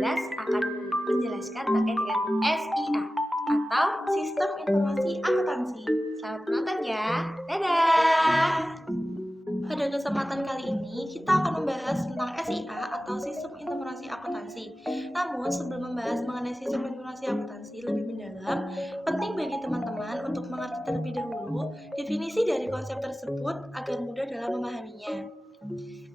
akan menjelaskan terkait dengan SIA atau Sistem Informasi Akuntansi. Selamat menonton ya. Dadah! Pada kesempatan kali ini, kita akan membahas tentang SIA atau Sistem Informasi Akuntansi. Namun, sebelum membahas mengenai Sistem Informasi Akuntansi lebih mendalam, penting bagi teman-teman untuk mengerti terlebih dahulu definisi dari konsep tersebut agar mudah dalam memahaminya.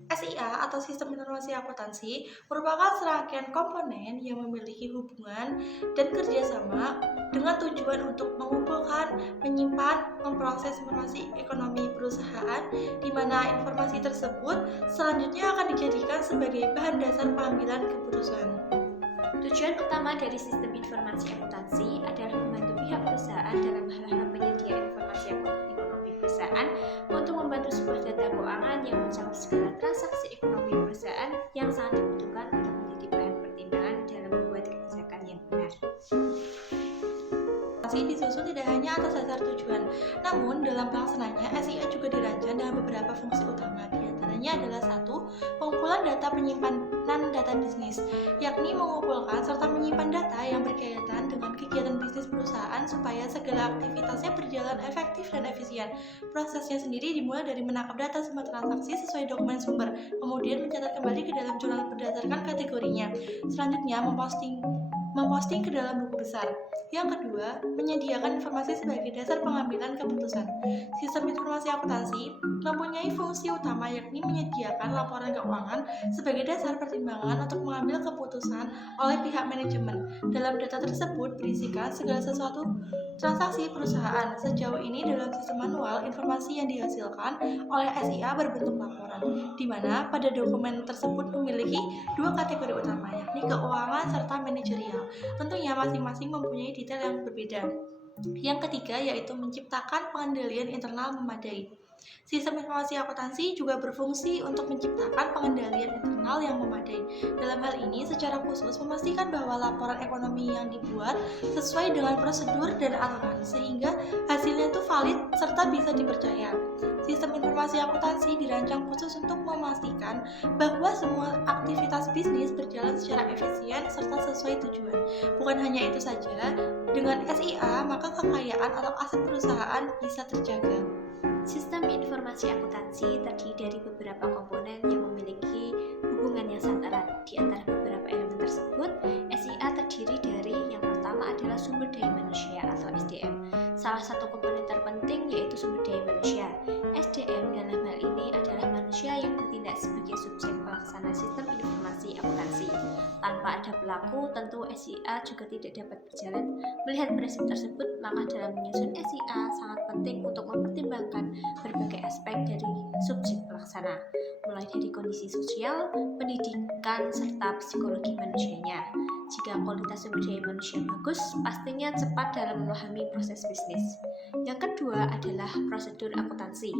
SIA atau Sistem Informasi Akuntansi merupakan serangkaian komponen yang memiliki hubungan dan kerjasama dengan tujuan untuk mengumpulkan, menyimpan, memproses informasi ekonomi perusahaan, di mana informasi tersebut selanjutnya akan dijadikan sebagai bahan dasar pengambilan keputusan. Tujuan utama dari Sistem Informasi Akuntansi adalah membantu pihak perusahaan dalam hal-hal penyedia informasi ekonomi perusahaan untuk membantu sebuah data keuangan yang mencakup segala transaksi ekonomi perusahaan yang sangat dibutuhkan untuk menjadi bahan pertimbangan dalam membuat kebijakan yang benar. Disusun tidak hanya atas dasar tujuan, namun dalam pelaksananya SIA juga dirancang dengan beberapa fungsi utama. Di antaranya adalah 1. Pengumpulan data penyimpanan data bisnis, yakni mengumpulkan serta menyimpan data yang berkaitan dengan kegiatan bisnis perusahaan supaya segala aktivitasnya berjalan efektif dan efisien. Prosesnya sendiri dimulai dari menangkap data semua transaksi sesuai dokumen sumber, kemudian mencatat kembali ke dalam jurnal berdasarkan kategorinya. Selanjutnya memposting ke dalam buku besar. Yang kedua, menyediakan informasi sebagai dasar pengambilan keputusan. Sistem informasi akuntansi mempunyai fungsi utama yakni menyediakan laporan keuangan sebagai dasar pertimbangan untuk mengambil keputusan oleh pihak manajemen. Dalam data tersebut berisikan segala sesuatu transaksi perusahaan. Sejauh ini dalam sistem manual, informasi yang dihasilkan oleh SIA berbentuk laporan, di mana pada dokumen tersebut memiliki dua kategori utama, yakni keuangan serta manajerial. Tentunya masing-masing mempunyai detail yang berbeda. Yang ketiga yaitu menciptakan pengendalian internal memadai. Sistem informasi akuntansi juga berfungsi untuk menciptakan pengendalian internal yang memadai. Dalam hal ini, secara khusus memastikan bahwa laporan ekonomi yang dibuat sesuai dengan prosedur dan aturan, sehingga hasilnya itu valid serta bisa dipercaya. Sistem informasi akuntansi dirancang khusus untuk memastikan bahwa semua aktivitas bisnis berjalan secara efisien serta sesuai tujuan. Bukan hanya itu saja, dengan SIA maka kekayaan atau aset perusahaan bisa terjaga. Sistem informasi akuntansi terdiri dari beberapa komponen yang memiliki hubungan yang sangat erat. Di antara beberapa elemen tersebut, SIA terdiri dari yang pertama adalah sumber daya manusia atau SDM. Salah satu komponen terpenting yaitu sumber daya manusia. SDM dalam hal ini adalah manusia yang bertindak sebagai subjek pelaksana sistem informasi akuntansi. Tanpa ada pelaku, tentu SIA juga tidak dapat berjalan. Melihat prinsip tersebut, maka dalam menyusun SIA sangat penting untuk mempertimbangkan berbagai aspek dari subjek pelaksana, mulai dari kondisi sosial, pendidikan, serta psikologi manusianya. Jika kualitas sumber daya manusia bagus, pastinya cepat dalam memahami proses bisnis. Yang kedua adalah prosedur akuntansi.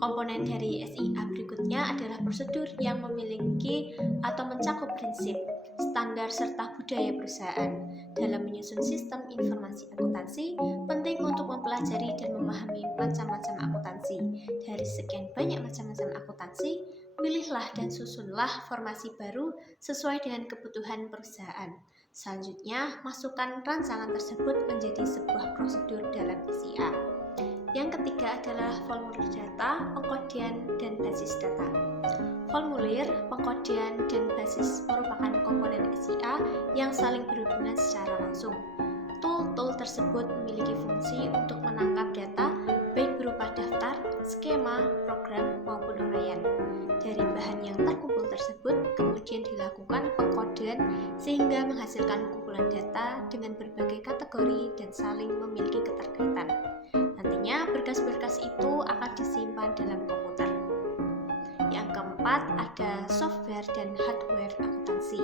Komponen dari SIA berikutnya adalah prosedur yang memiliki atau mencakup prinsip, standar, serta budaya perusahaan. Dalam menyusun sistem informasi akuntansi, penting untuk mempelajari dan memahami macam-macam akuntansi. Dari sekian banyak macam-macam akuntansi, pilihlah dan susunlah formasi baru sesuai dengan kebutuhan perusahaan. Selanjutnya, masukkan rancangan tersebut menjadi sebuah prosedur dalam SIA. Yang ketiga adalah formulir data, pengkodian, dan basis data. Formulir, pengkodian, dan basis merupakan komponen SIA yang saling berhubungan secara langsung. Tool tersebut memiliki fungsi untuk menangkap data, baik berupa daftar, skema, program, maupun uraian. Dari bahan yang terkumpul tersebut, kemudian dilakukan pengkodian sehingga menghasilkan kumpulan data dengan berbagai kategori dan saling memiliki keterkaitan. Nantinya berkas-berkas itu akan disimpan dalam komputer. Yang keempat ada software dan hardware akuntansi.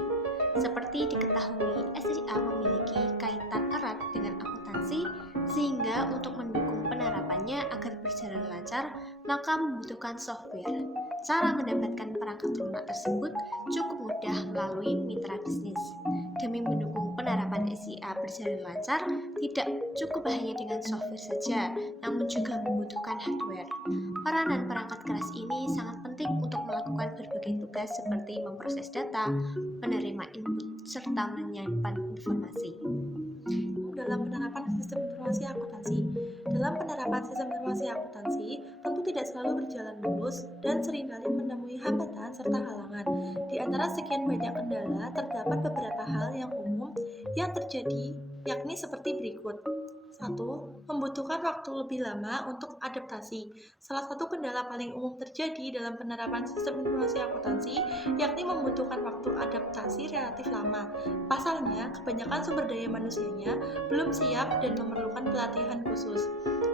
Seperti diketahui, SIA memiliki kaitan erat dengan akuntansi, sehingga untuk mendukung penerapannya agar berjalan lancar, maka membutuhkan software. Cara mendapatkan perangkat lunak tersebut cukup mudah melalui mitra bisnis. Demi mendukung penerapan SIA berjalan lancar, tidak cukup hanya dengan software saja, namun juga membutuhkan hardware. Peranan perangkat keras ini sangat penting penting untuk melakukan berbagai tugas seperti memproses data, menerima input, serta menyimpan informasi. Dalam penerapan sistem informasi akuntansi. Dalam penerapan sistem informasi akuntansi, tentu tidak selalu berjalan mulus dan seringkali menemui hambatan serta halangan. Di antara sekian banyak kendala, terdapat beberapa hal yang umum yang terjadi, yakni seperti berikut. 1. Membutuhkan waktu lebih lama untuk adaptasi. Salah satu kendala paling umum terjadi dalam penerapan sistem informasi akuntansi yakni membutuhkan waktu adaptasi relatif lama. Pasalnya, kebanyakan sumber daya manusianya belum siap dan memerlukan pelatihan khusus.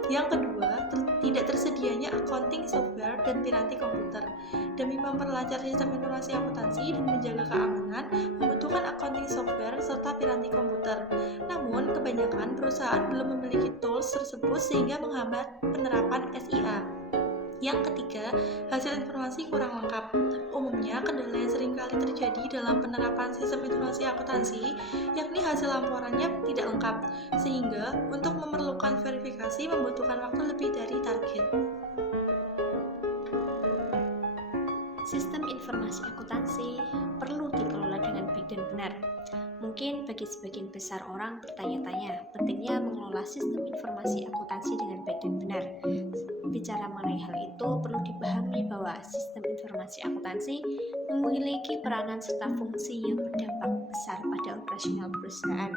Yang kedua, tidak tersedianya accounting software dan piranti komputer. Demi memperlancar sistem informasi akuntansi dan menjaga keamanan, membutuhkan accounting software serta piranti komputer. Namun, kebanyakan perusahaan belum memiliki tools tersebut sehingga menghambat penerapan SIA. Yang ketiga, hasil informasi kurang lengkap. Umumnya, kendala yang seringkali terjadi dalam penerapan sistem informasi akuntansi, yakni hasil laporannya tidak lengkap, sehingga untuk memerlukan verifikasi membutuhkan waktu lebih dari target. Sistem informasi akuntansi perlu dikelola dengan baik dan benar. Mungkin bagi sebagian besar orang bertanya-tanya pentingnya mengelola sistem informasi akuntansi dengan baik dan benar. Bicara mengenai hal itu, perlu dipahami bahwa sistem informasi akuntansi memiliki peranan serta fungsi yang berdampak besar pada operasional perusahaan.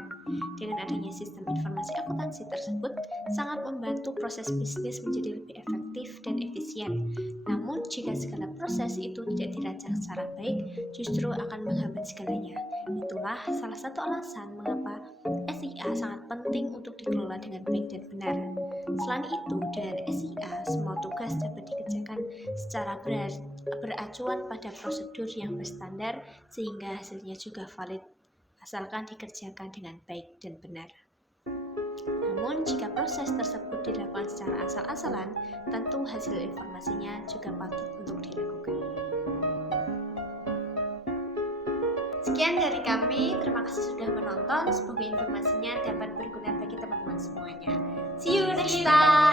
Dengan adanya sistem informasi akuntansi tersebut, sangat membantu proses bisnis menjadi lebih efektif dan efisien. Namun, jika segala proses itu tidak dirancang secara baik, justru akan menghambat segalanya. Itulah salah satu alasan mengapa SIA sangat penting untuk dikelola dengan baik dan benar. Selain itu, dengan SIA, semua tugas dapat dikerjakan secara beracuan pada prosedur yang berstandar sehingga hasilnya juga valid, asalkan dikerjakan dengan baik dan benar. Namun, jika proses tersebut dilakukan secara asal-asalan, tentu hasil informasinya juga patut untuk diragukan. Sekian dari kami, terima kasih sudah menonton. Semoga informasinya dapat berguna bagi teman-teman semuanya. See you next time!